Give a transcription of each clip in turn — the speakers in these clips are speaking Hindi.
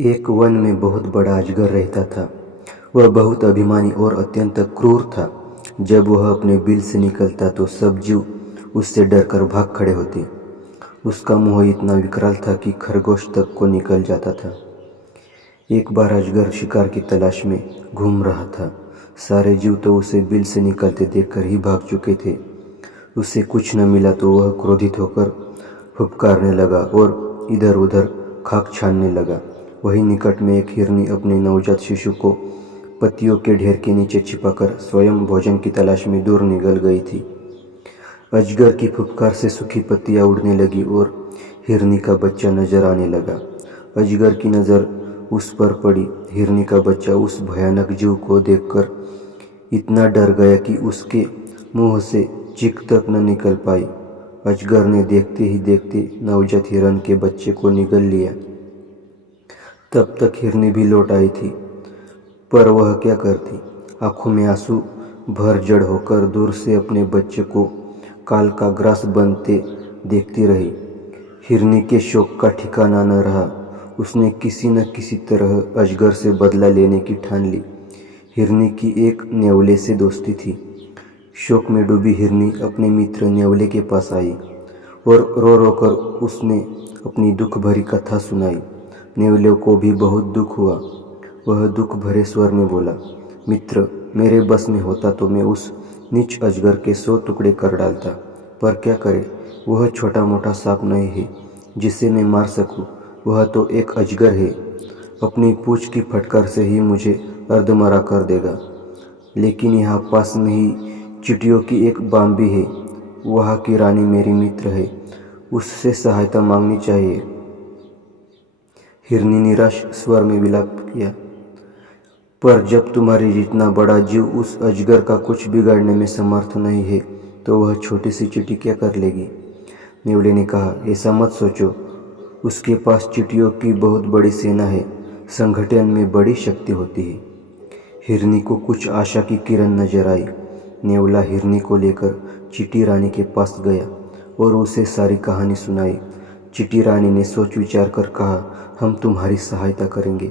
एक वन में बहुत बड़ा अजगर रहता था। वह बहुत अभिमानी और अत्यंत क्रूर था। जब वह अपने बिल से निकलता तो सब जीव उससे डरकर भाग खड़े होते। उसका मुंह इतना विकराल था कि खरगोश तक को निकल जाता था। एक बार अजगर शिकार की तलाश में घूम रहा था। सारे जीव तो उसे बिल से निकलते देखकर ही भाग चुके थे। उसे कुछ न मिला तो वह क्रोधित होकर फुफकारने लगा और इधर उधर खाक छानने लगा। वहीं निकट में एक हिरनी अपने नवजात शिशु को पत्तियों के ढेर के नीचे छिपाकर स्वयं भोजन की तलाश में दूर निकल गई थी। अजगर की फुफकार से सूखी पत्तियां उड़ने लगी और हिरनी का बच्चा नजर आने लगा। अजगर की नज़र उस पर पड़ी। हिरनी का बच्चा उस भयानक जीव को देखकर इतना डर गया कि उसके मुंह से चीख तक न निकल पाई। अजगर ने देखते ही देखते नवजात हिरन के बच्चे को निगल लिया। तब तक हिरनी भी लौट आई थी, पर वह क्या करती। आंखों में आंसू भर जड़ होकर दूर से अपने बच्चे को काल का ग्रास बनते देखती रही। हिरनी के शोक का ठिकाना न रहा। उसने किसी न किसी तरह अजगर से बदला लेने की ठान ली। हिरनी की एक न्यावले से दोस्ती थी। शोक में डूबी हिरनी अपने मित्र न्यावले के पास आई और रो रो कर उसने अपनी दुख भरी कथा सुनाई। न्यावले को भी बहुत दुख हुआ। वह दुख भरे स्वर में बोला, मित्र, मेरे बस में होता तो मैं उस नीच अजगर के 100 टुकड़े कर डालता, पर क्या करे, वह छोटा मोटा सांप नहीं है जिसे मैं मार सकूं। वह तो एक अजगर है, अपनी पूंछ की फटकार से ही मुझे अर्धमरा कर देगा। लेकिन यहाँ पास में ही चींटियों की एक बाम्बी है, वहाँ की रानी मेरी मित्र है, उससे सहायता मांगनी चाहिए। हिरनी निराश स्वर में विलाप किया, पर जब तुम्हारे जितना बड़ा जीव उस अजगर का कुछ बिगाड़ने में समर्थ नहीं है तो वह छोटी सी चींटी क्या कर लेगी। न्यावले ने कहा, ऐसा मत सोचो, उसके पास चींटियों की बहुत बड़ी सेना है, संगठन में बड़ी शक्ति होती है। हिरनी को कुछ आशा की किरण नजर आई। न्यावला हिरनी को लेकर चींटी रानी के पास गया और उसे सारी कहानी सुनाई। चींटी रानी ने सोच विचार कर कहा, हम तुम्हारी सहायता करेंगे।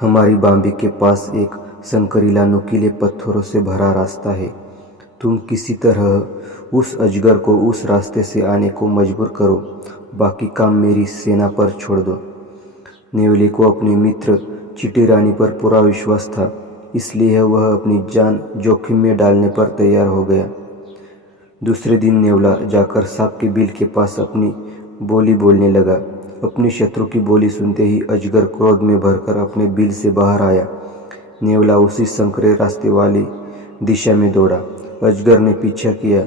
हमारी बाम्बी के पास एक संकरीला नुकीले पत्थरों से भरा रास्ता है। तुम किसी तरह उस अजगर को उस रास्ते से आने को मजबूर करो, बाकी काम मेरी सेना पर छोड़ दो। न्यावले को अपने मित्र चींटी रानी पर पूरा विश्वास था, इसलिए वह अपनी जान जोखिम में डालने पर तैयार हो गया। दूसरे दिन न्यावला जाकर सांप के बिल के पास अपनी बोली बोलने लगा। अपनी शत्रु की बोली सुनते ही अजगर क्रोध में भरकर अपने बिल से बाहर आया। न्यावला उसी संकरे रास्ते वाली दिशा में दौड़ा। अजगर ने पीछा किया।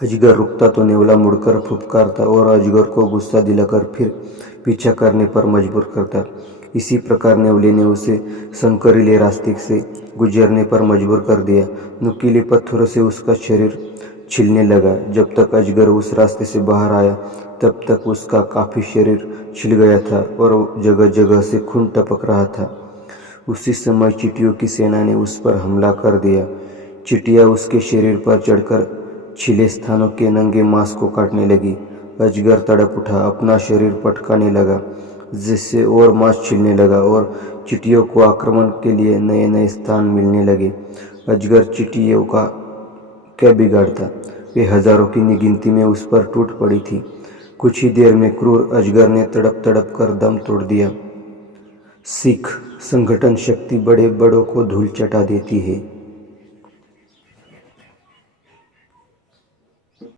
अजगर रुकता तो न्यावला मुड़कर फुफकारता और अजगर को गुस्सा दिलाकर फिर पीछा करने पर मजबूर करता। इसी प्रकार न्यावले ने उसे संकरीले रास्ते से गुजरने पर मजबूर कर दिया। नुकीले पत्थरों से उसका शरीर छिलने लगा। जब तक अजगर उस रास्ते से बाहर आया तब तक उसका काफी शरीर छिल गया था और जगह जगह से खून टपक रहा था। उसी समय चींटियों की सेना ने उस पर हमला कर दिया। चींटियां उसके शरीर पर चढ़कर छिले स्थानों के नंगे मांस को काटने लगी। अजगर तड़प उठा, अपना शरीर पटकाने लगा, जिससे और मांस छिलने लगा और चींटियों को आक्रमण के लिए नए नए स्थान मिलने लगे। अजगर चींटियों का क्या बिगाड़ता, वे हजारों की गिनती में उस पर टूट पड़ी थी। कुछ ही देर में क्रूर अजगर ने तड़प तड़प कर दम तोड़ दिया। सीख, संगठन शक्ति बड़े बड़ों को धूल चटा देती है।